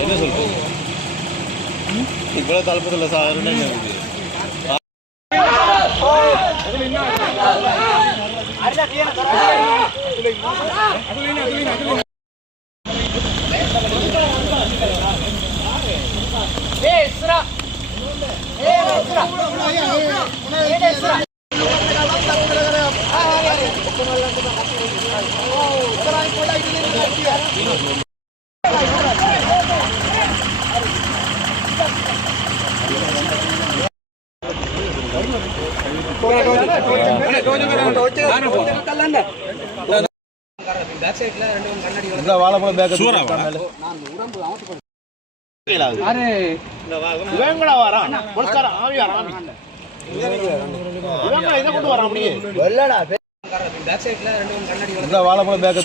என்ன சொல்றது இவ்வளவு தாழ்பத்தில் சாகருன்னு ஏய் இஸ்ரா. ஏய் இஸ்ரா இந்த வாழைப்பழம் பேக்க ஆவி வரான் இதை கொண்டு வரான் அப்படியே இந்த வாழைப்பழம் பேக்க